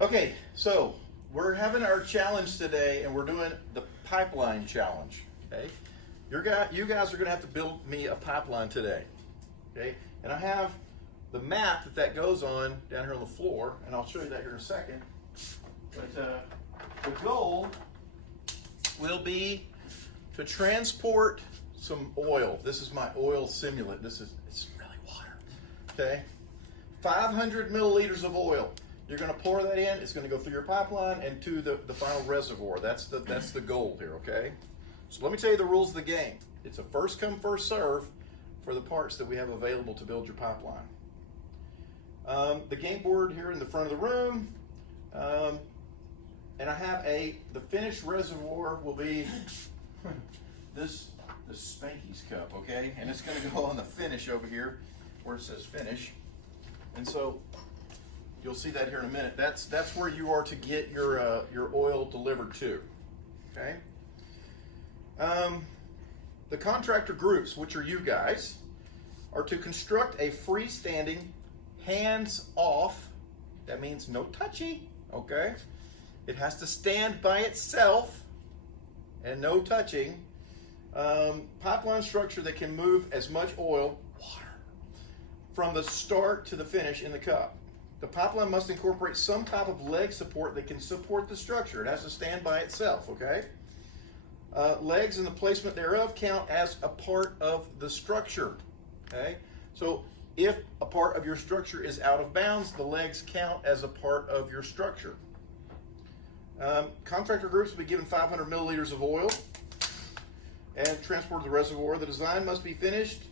Okay, so we're having our challenge today, and we're doing the pipeline challenge. Okay, you guys are going to have to build me a pipeline today. Okay, and I have the map that goes on down here on the floor, and I'll show you that here in a second. But the goal will be to transport some oil. This is my oil simulant. It's really water. Okay, 500 milliliters of oil. You're going to pour that in. It's going to go through your pipeline and to the final reservoir. That's the goal here, okay? So let me tell you the rules of the game. It's a first come, first serve for the parts that we have available to build your pipeline. The game board here in the front of the room. And I have the finished reservoir will be this Spanky's cup, okay? And it's going to go on the finish over here where it says finish. And so you'll see that here in a minute. That's where you are to get your oil delivered to. Okay. The contractor groups, which are you guys, are to construct a freestanding, hands-off. That means no touchy. Okay. It has to stand by itself, and no touching. Pipeline structure that can move as much oil, water, from the start to the finish in the cup. The pipeline must incorporate some type of leg support that can support the structure. It has to stand by itself, okay? Legs and the placement thereof count as a part of the structure, okay? So if a part of your structure is out of bounds, the legs count as a part of your structure. Contractor groups will be given 500 milliliters of oil and transported to the reservoir. The design must be finished.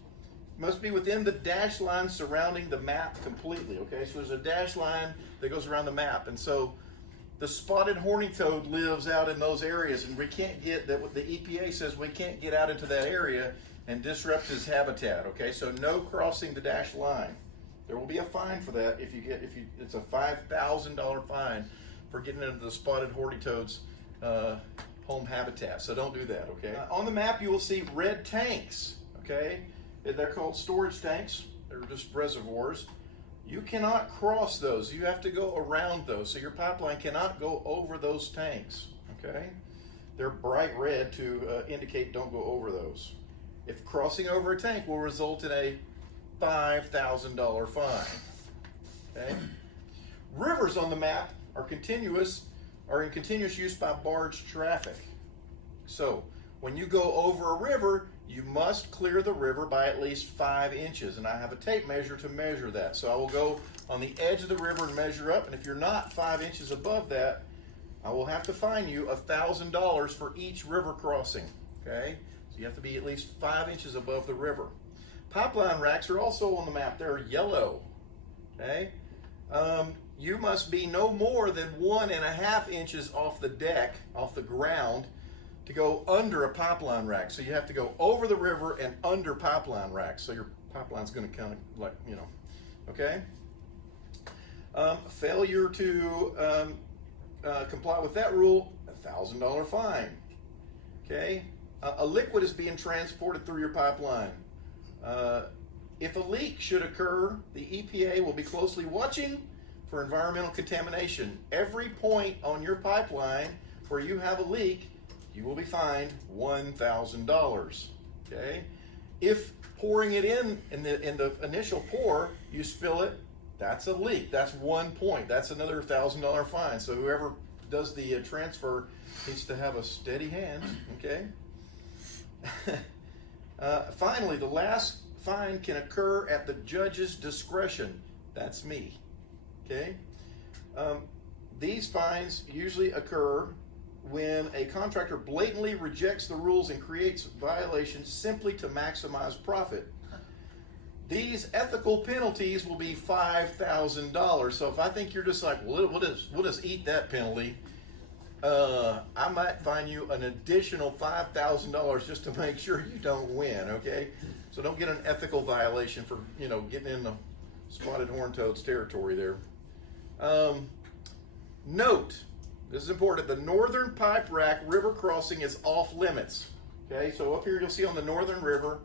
Must be within the dash line surrounding the map completely, okay? So there's a dash line that goes around the map. And so the spotted horny toad lives out in those areas, and we can't get that. The EPA says we can't get out into that area and disrupt his habitat, okay? So no crossing the dash line. There will be a fine for that it's a $5,000 fine for getting into the spotted horny toad's home habitat. So don't do that, okay? On the map you will see red tanks, okay? They're called storage tanks. They're just reservoirs. You cannot cross those. You have to go around those. So your pipeline cannot go over those tanks, okay? They're bright red to indicate don't go over those. If crossing over a tank will result in a $5,000 fine, okay? Rivers on the map are in continuous use by barge traffic. So when you go over a river, you must clear the river by at least 5 inches, and I have a tape measure to measure that. So I will go on the edge of the river and measure up, and if you're not 5 inches above that, I will have to fine you $1,000 for each river crossing, okay? So you have to be at least 5 inches above the river. Pipeline racks are also on the map. They're yellow, okay? You must be no more than 1.5 inches off the deck, off the ground, to go under a pipeline rack. So you have to go over the river and under pipeline racks. So your pipeline's going to kind of okay? Failure to comply with that rule, $1,000 fine, okay? A liquid is being transported through your pipeline. If a leak should occur, the EPA will be closely watching for environmental contamination. Every point on your pipeline where you have a leak, you will be fined $1,000. Okay? If pouring it in the initial pour, you spill it, that's a leak. That's 1 point. That's another $1,000 fine. So whoever does the transfer needs to have a steady hand. Okay? Finally, the last fine can occur at the judge's discretion. That's me. Okay? These fines usually occur when a contractor blatantly rejects the rules and creates violations simply to maximize profit. These ethical penalties will be $5,000. So if I think you're just like, well, we'll just eat that penalty, I might fine you an additional $5,000 just to make sure you don't win, okay? So don't get an ethical violation for, getting in the spotted horned toad's territory there. Note, this is important, the northern pipe rack river crossing is off limits. Okay, so up here you'll see on the northern river,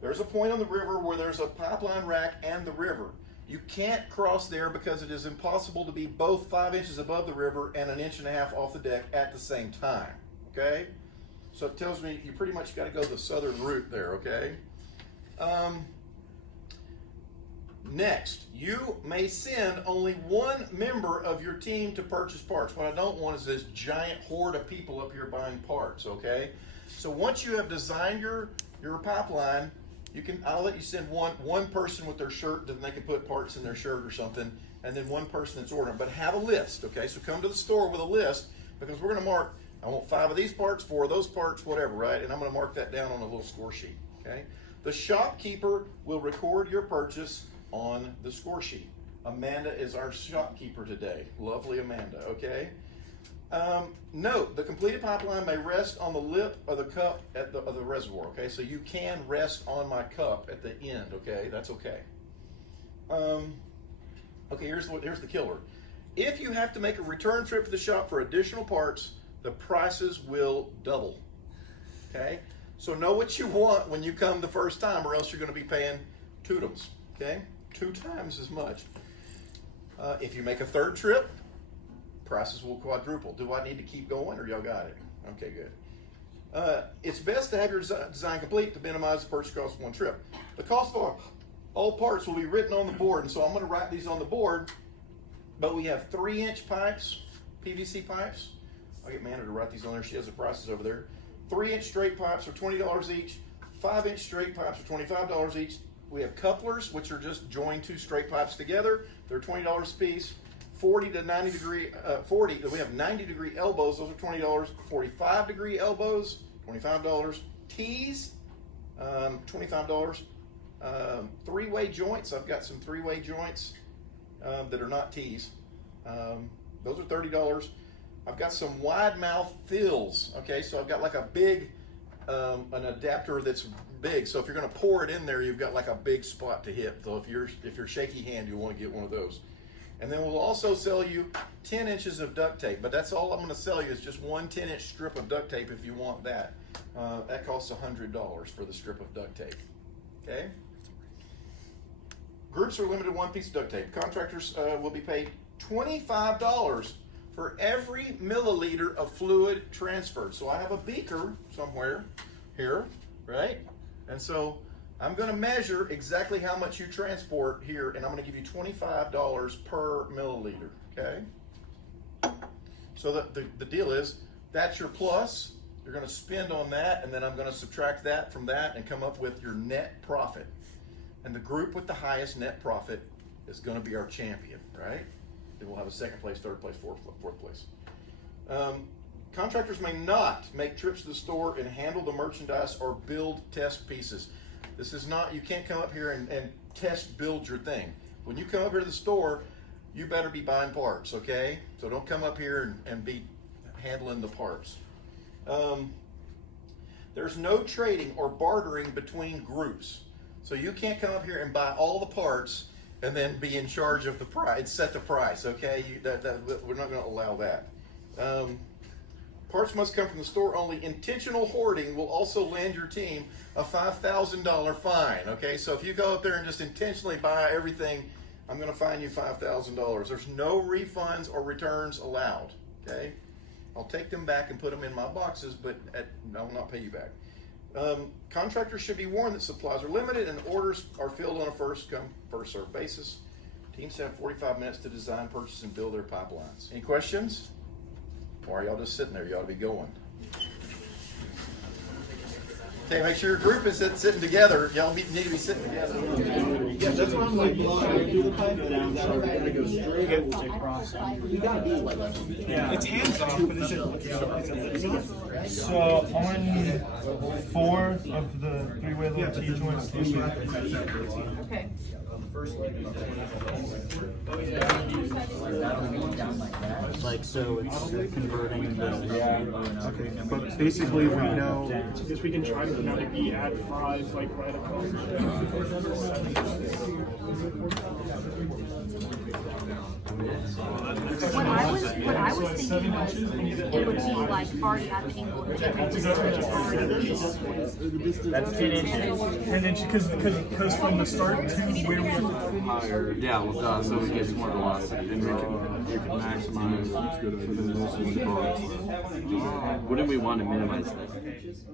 there's a point on the river where there's a pipeline rack and the river. You can't cross there because it is impossible to be both 5 inches above the river and 1.5 inches off the deck at the same time, okay? So it tells me you pretty much got to go the southern route there, okay? Next, you may send only one member of your team to purchase parts. What I don't want is this giant horde of people up here buying parts, okay? So once you have designed your pipeline, I'll let you send one person with their shirt, then they can put parts in their shirt or something, and then one person that's ordering. But have a list, okay? So come to the store with a list, because we're gonna mark, I want 5 of these parts, 4 of those parts, whatever, right? And I'm gonna mark that down on a little score sheet, okay? The shopkeeper will record your purchase on the score sheet. Amanda is our shopkeeper today. Lovely Amanda, okay? Note, the completed pipeline may rest on the lip of the cup of the reservoir, okay? So you can rest on my cup at the end, okay? That's okay. Okay, here's the killer. If you have to make a return trip to the shop for additional parts, the prices will double, okay? So know what you want when you come the first time, or else you're gonna be paying toodums, okay? 2 times as much. If you make a third trip, prices will quadruple. Do I need to keep going, or y'all got it? Okay, good. It's best to have your design complete to minimize the purchase cost of one trip. The cost of all parts will be written on the board, and so I'm going to write these on the board, but we have 3-inch pipes, PVC pipes. I'll get Amanda to write these on there. She has the prices over there. 3-inch straight pipes are $20 each. 5-inch straight pipes are $25 each. We have couplers, which are just join 2 straight pipes together. They're $20 a piece. 40 to 90 degree, we have 90 degree elbows, those are $20. 45 degree elbows, $25. Tees, $25. 3-way joints, I've got some 3-way joints that are not tees. Those are $30. I've got some wide mouth fills, okay, so I've got like a big, an adapter that's big, so if you're gonna pour it in there, you've got like a big spot to hit. So if you're shaky hand, you'll wanna get one of those. And then we'll also sell you 10 inches of duct tape, but that's all I'm going to sell you is just one 10-inch strip of duct tape if you want that. That costs $100 for the strip of duct tape, okay? Groups are limited to 1 piece of duct tape. Contractors will be paid $25 for every milliliter of fluid transferred. So I have a beaker somewhere here, right? And so I'm going to measure exactly how much you transport here, and I'm going to give you $25 per milliliter, okay? So the deal is, that's your plus. You're going to spend on that, and then I'm going to subtract that from that and come up with your net profit. And the group with the highest net profit is going to be our champion, right? Then we'll have a 2nd place, 3rd place, 4th place. Contractors may not make trips to the store and handle the merchandise or build test pieces. This is not, you can't come up here and build your thing. When you come up here to the store, you better be buying parts, okay? So don't come up here and be handling the parts. There's no trading or bartering between groups. So you can't come up here and buy all the parts and then be in charge of the price, set the price, okay? We're not gonna allow that. Parts must come from the store only. Intentional hoarding will also land your team a $5,000 fine, okay? So if you go up there and just intentionally buy everything, I'm gonna fine you $5,000. There's no refunds or returns allowed, okay? I'll take them back and put them in my boxes, but I will not pay you back. Contractors should be warned that supplies are limited and orders are filled on a first come, first served basis. Teams have 45 minutes to design, purchase, and build their pipelines. Any questions? Or are y'all just sitting there? You ought to be going. Okay, make sure your group is sitting together. Y'all need to be sitting together. Yeah, that's what I'm like. Do the pipe down, so we're gonna go straight across. You gotta be like, yeah, it's hands off, but it's just so on 4 of the 3-way little T joints. Okay. like so it's converting the Okay, but basically we know. Because we can try to remember E add 5 like right across. What I was was at thinking 7 inches, we need it would be like already at the angle of That's 10 inches. 10 inches, because from the start to where we have to Higher. Yeah, well, so it gets more velocity. Then we can maximize within those parts. Wouldn't we want to minimize that?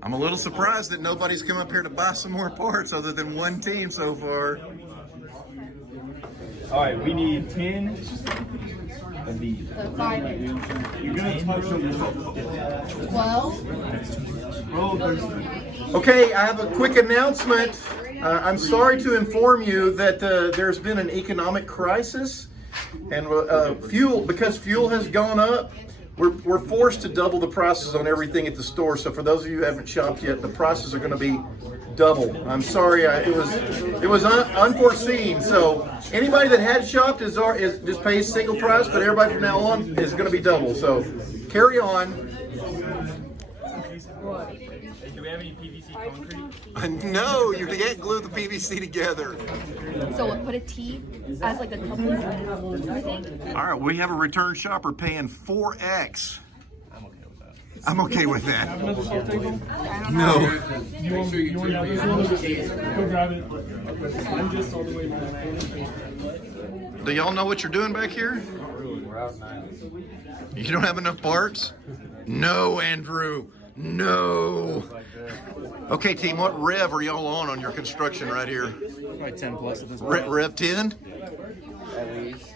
I'm a little surprised that nobody's come up here to buy some more parts other than one team so far. All right, we need 10 of these. You're gonna touch them. 12. Okay, I have a quick announcement. I'm sorry to inform you that there's been an economic crisis, and because fuel has gone up, we're forced to double the prices on everything at the store. So for those of you who haven't shopped yet, the prices are going to be double. I'm sorry, it was unforeseen. So anybody that had shopped is just pays single price, but everybody from now on is going to be double. So carry on. Do we have any PVC concrete? No, you can't glue the PVC together. So we'll put a T as like a couple, I think. All right, we have a return shopper paying 4X. I'm okay with that. I'm okay with that. Another salt table? No. You want go grab it. I'm just all the way back. Do y'all know what you're doing back here? You don't have enough parts? No, Andrew. No. Okay, team, what rev are y'all on your construction right here? Probably 10 plus at this point. Rev 10? At least.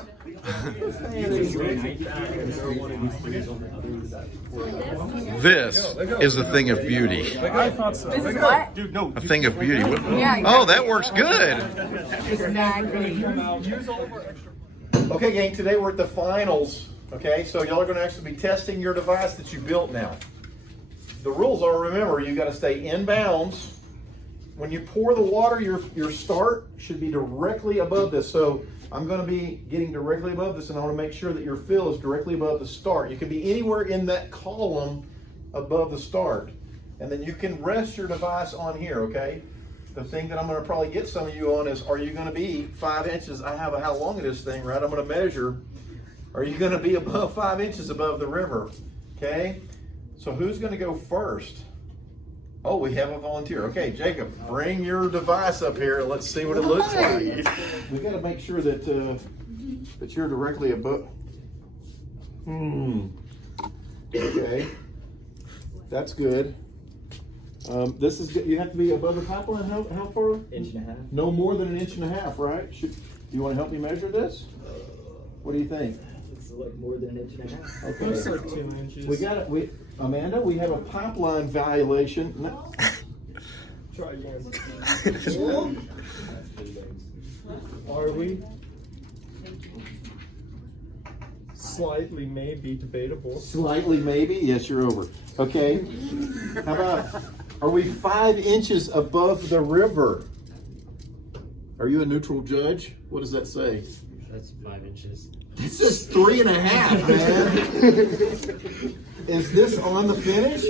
This is a thing of beauty. I thought so. This is what? Dude, no. A thing of beauty. Yeah, Oh, that works good. Exactly. Use all of our extra. Okay, gang, today we're at the finals. Okay, so y'all are going to actually be testing your device that you built now. The rules are, remember, you got to stay in bounds. When you pour the water, your start should be directly above this. So I'm going to be getting directly above this, and I want to make sure that your fill is directly above the start. You can be anywhere in that column above the start. And then you can rest your device on here, okay? The thing that I'm going to probably get some of you on is, are you going to be 5 inches? I have a how long it is thing, right? I'm going to measure. Are you going to be above 5 inches above the river? Okay? So who's going to go first? Oh, we have a volunteer. Okay, Jacob, bring your device up here and let's see what it looks like. We got to make sure that that you're directly above. Okay, that's good. This is good. You have to be above the pipeline. How far? 1.5 inches. No more than 1.5 inches, right? Do you want to help me measure this? What do you think? It's like more than 1.5 inches. Okay. Looks like 2 inches. We got it. Amanda, we have a pipeline violation. No. Try again. Are we? Slightly, maybe debatable. Slightly, maybe. Yes, you're over. Okay. How about, are we 5 inches above the river? Are you a neutral judge? What does that say? That's 5 inches. It says 3.5, man. Is this on the finish?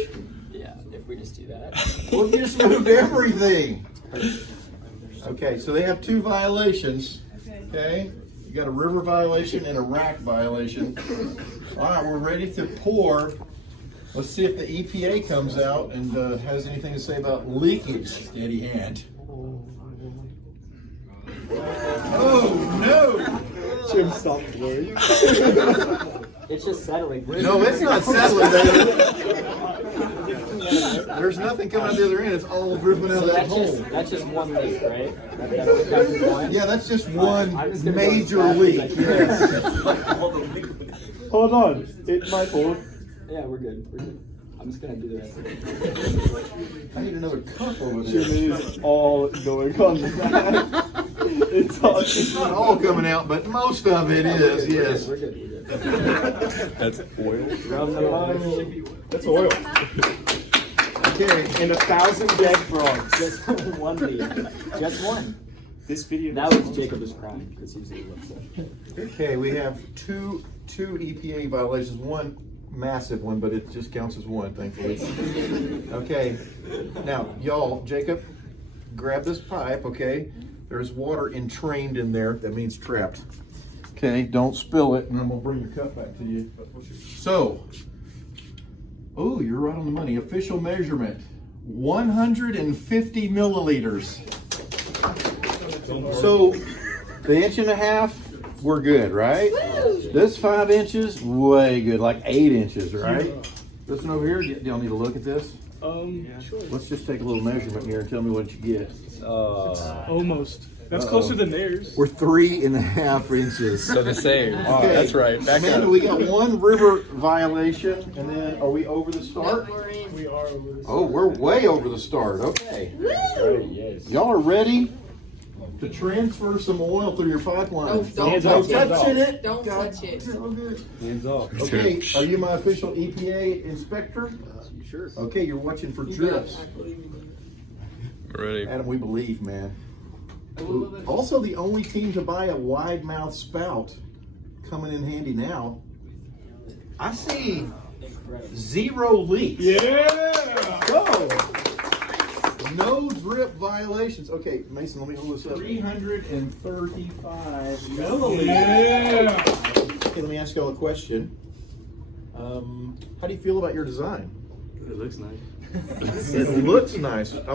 Yeah, if we just do that. Well, you just moved everything. Okay, so they have 2 violations. Okay, you got a river violation and a rack violation. All right, we're ready to pour. Let's see if the EPA comes out and has anything to say about leakage. Steady hand. Oh no! Jim stopped blurring. It's just settling. No, it's not settling, baby. There's nothing coming out the other end. It's all dripping out of that hole. That's just one leak, right? That's one. Yeah, that's just one I'm just gonna major go as leak. fast as I can. Hold on. It's my fault. Yeah, we're good. We're good. I'm just gonna do the rest of it. I need another cup over there. Jimmy is all going on the back. It's Not all coming out, but most of it is, yes. We're good. We're good. That's oil. Round number one. That's oil. Okay. And 1,000 dead frogs. Just one leak. Just one. This video. That was Jacob is crying because he's a little upset. Okay, we have two EPA violations, one massive one, but it just counts as one, thankfully. Okay, now, y'all, Jacob, grab this pipe, okay? There's water entrained in there, that means trapped. Okay, don't spill it, and I'm gonna bring your cup back to you. So, oh, you're right on the money. Official measurement, 150 milliliters. So, the 1.5 inch, we're good, right? This 5 inches, way good, like 8 inches, right? This one over here, do y'all need to look at this? Sure. Let's just take a little measurement here and tell me what you get. Almost. That's closer than theirs. We're 3.5 inches. So the same. Oh, Okay. that's right. Back Amanda, up. we got one river violation, and then are we over the start? We are over this. Oh, we're way over the start. Okay. Y'all are ready to transfer some oil through your pipeline. Don't touch touch it. Don't touch it. Hands off. Okay, are you my official EPA inspector? Sure. Okay, you're watching for drips. Ready. Adam, we believe, man. Also, the only team to buy a wide mouth spout coming in handy now. I see 0 leaks. Yeah. Whoa! No drip violations. Okay, Mason, let me hold this up. 335 milliliters. Yeah. Okay, let me ask y'all a question. How do you feel about your design? It looks nice. It looks nice. I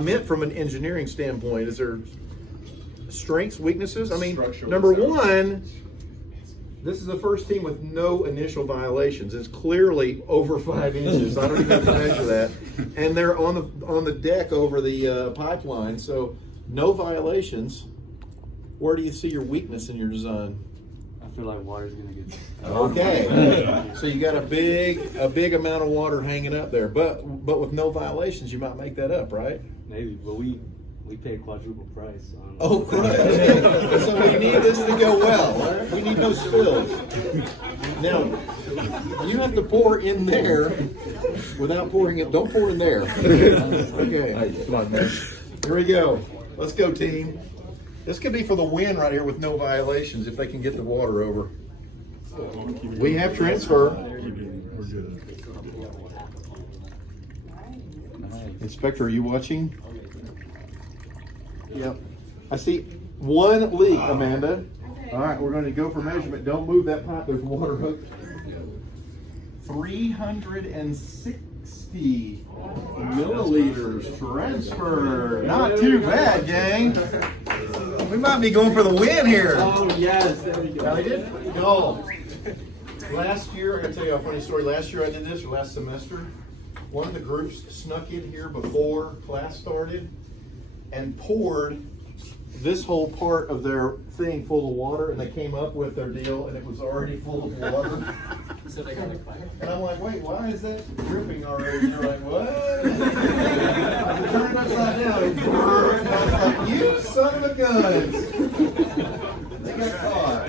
meant from an engineering standpoint. Is there strengths, weaknesses? I mean, number one, this is the first team with no initial violations. It's clearly over 5 inches. I don't even have to measure that. And they're on the deck over the pipeline, so no violations. Where do you see your weakness in your design? I feel like water's gonna get. Okay, so you got a big amount of water hanging up there, but with no violations, you might make that up, right? Maybe, but we pay a quadruple price. Oh, correct. So we need this to go well. We need no spills. Now, you have to pour in there without pouring it. Don't pour in there. Okay. Come on, man. Here we go. Let's go, team. This could be for the win right here with no violations if they can get the water over. We have transfer. Inspector, are you watching? Yep. I see 1 leak, Amanda. All right, we're going to go for measurement. Don't move that pipe. There's water hooked. 360 milliliters transfer. Not too bad, gang. We might be going for the win here. Oh, yes. There we go. Now, they did go. Last year, I gotta tell you a funny story. Last year I did this, or last semester. One of the groups snuck in here before class started and poured this whole part of their thing full of water, and they came up with their deal, and it was already full of water. And I'm like, wait, why is that dripping already? And they're like, what? I turned it upside down. It burned. I was like, you son of a gun! They got caught.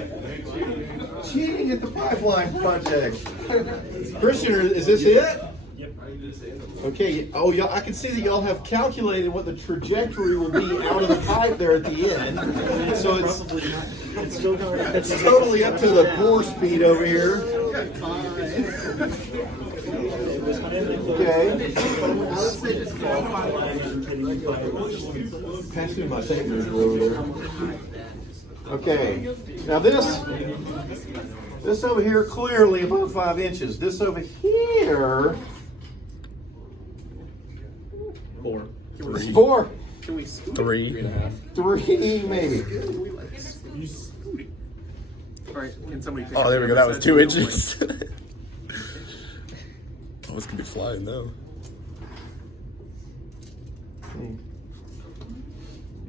Cheating at the pipeline project. Christian, is this it? Yep. Okay. Oh, y'all, I can see that y'all have calculated what the trajectory will be out of the pipe there at the end. So it's totally up to the pour speed over here. Okay. Pass me my tape measure over there. Okay. Now this over here clearly above 5 inches. This over here. 4. It's 4. Can we 3.5? 3 maybe. Alright, can somebody pick there we go. That was 2 inches. Oh, this could be flying though.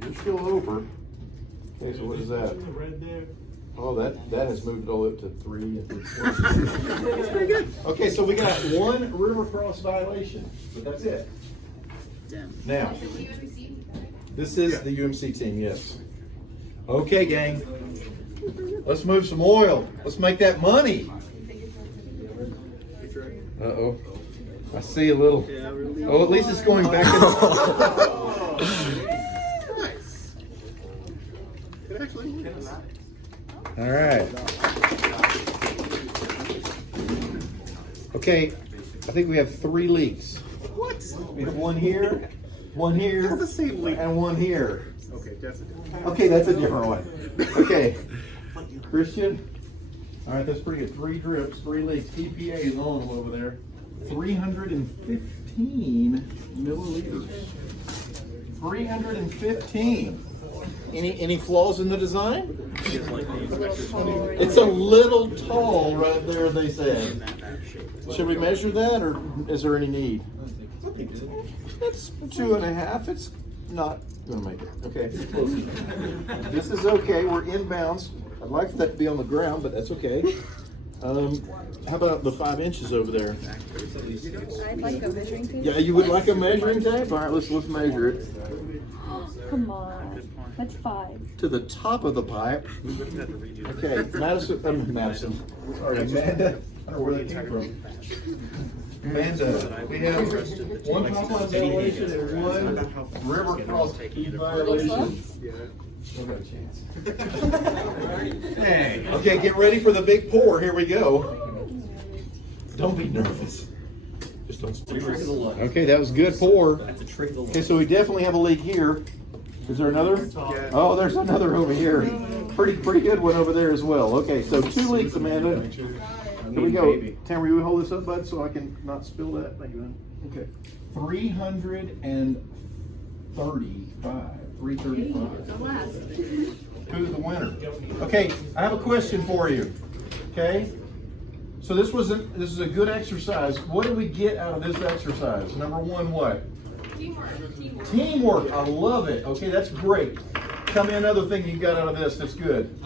You're still over. Okay, so what is that? Oh, that has moved all up to 3. That's pretty good. Okay, so we got 1 river cross violation, but that's it. Now, this is the UMC team, yes. Okay, gang. Let's move some oil. Let's make that money. Uh-oh. I see a little. Oh, at least it's going back in. All right. Okay, I think we have 3 leaks. What? We have 1 here, 1 here, That's the same leak. and 1 here. Okay, that's a different. Okay, that's a different one. Okay. Christian? All right, that's pretty good. 3 drips, 3 leaks. EPA is on them over there. 315 milliliters. 315. Any flaws in the design? It's a little tall right there, they said. Should we measure that, or is there any need? It's 2.5. It's not gonna make it. Okay. This is okay. We're inbounds. I'd like that to be on the ground, but that's okay. How about the 5 inches over there? I'd like a measuring tape. Yeah, you would like a measuring tape? All right, let's measure it. Come on. That's 5. To the top of the pipe. Okay, Madison. Sorry, Amanda. I don't know where that came from. Amanda, we have 1 pipeline violation and 1 river cross violation. Still got a chance. Hey. Okay, get ready for the big pour. Here we go. Don't be nervous. Just don't speak. Okay, that was good pour. Okay, so we definitely have a leak here. Is there another? Oh, there's another over here. Pretty good one over there as well. Okay, so 2 leaks, Amanda. Here we go. Tamara, you hold this up, bud, so I can not spill that. Thank you, man. Okay. 335. 335. Who's the winner? Okay, I have a question for you. Okay? So this is a good exercise. What did we get out of this exercise? Number 1, what? Teamwork. I love it. Okay, that's great. Tell me another thing you got out of this that's good.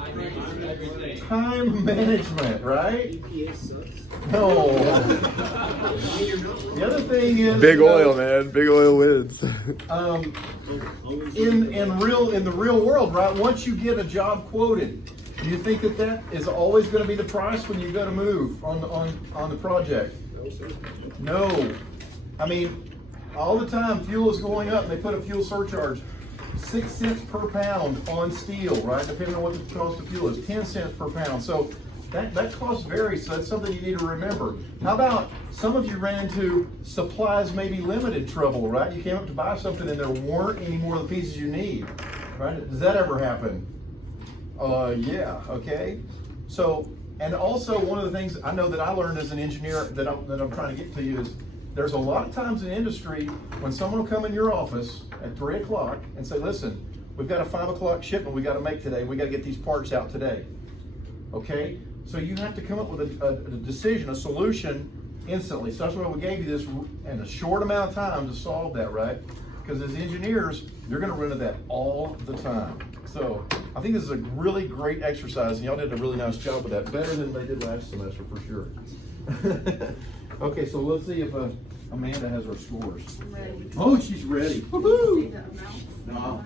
Time management, right? No. The other thing is Big oil, man. Big oil wins. In the real world, right? Once you get a job quoted, do you think that is always going to be the price when you go to move on the project? No. I mean, all the time fuel is going up, and they put a fuel surcharge. 6 cents per pound on steel, right? Depending on what the cost of fuel is, 10 cents per pound. So that cost varies, so that's something you need to remember. How about some of you ran into supplies maybe limited trouble, right? You came up to buy something and there weren't any more of the pieces you need, right? Does that ever happen? Yeah, okay. So, and also one of the things I know that I learned as an engineer that I'm trying to get to you is there's a lot of times in industry when someone will come in your office at 3 o'clock and say, listen, we've got a 5 o'clock shipment we got to make today. We got to get these parts out today. Okay? So you have to come up with a decision, a solution instantly. So that's why we gave you this in a short amount of time to solve that, right? Because as engineers, you're going to run into that all the time. So I think this is a really great exercise, and y'all did a really nice job with that. Better than they did last semester, for sure. Okay, so let's see if Amanda has her scores. I'm ready. Oh, she's ready. Woohoo! The amount? No.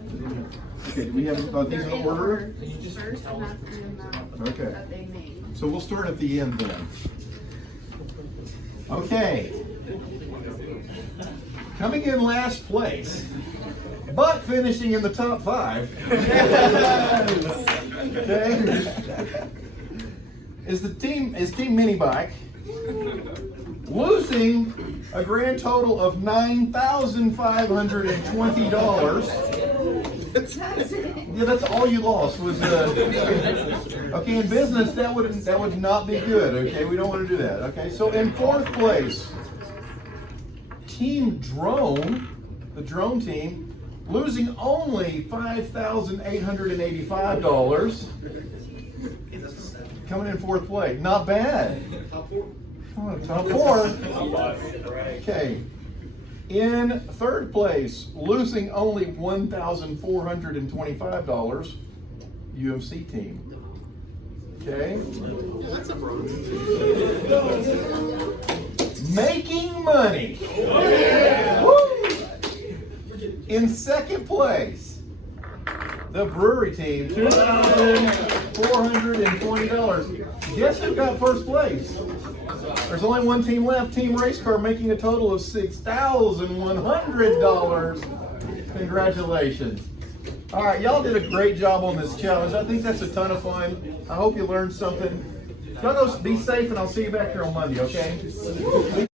Okay, do we have these in order? First, and that's the amount Okay. that they made. So we'll start at the end then. Okay. Coming in last place, but finishing in the top 5. Okay. Is Team Mini Bike losing a grand total of $9,520. Yeah, that's all you lost was okay, in business that would not be good. Okay, we don't want to do that. Okay, so in 4th place, Team Drone, the drone team, losing only $5,885. Coming in 4th place, not bad. Oh, top 4. Okay. In 3rd place, losing only $1,425, UMC team. Okay. Making money. Woo! In 2nd place, the brewery team, $2,420. Guess who got 1st place? There's only one team left, Team Race Car, making a total of $6,100. Congratulations. All right, y'all did a great job on this challenge. I think that's a ton of fun. I hope you learned something. Y'all go be safe, and I'll see you back here on Monday, okay?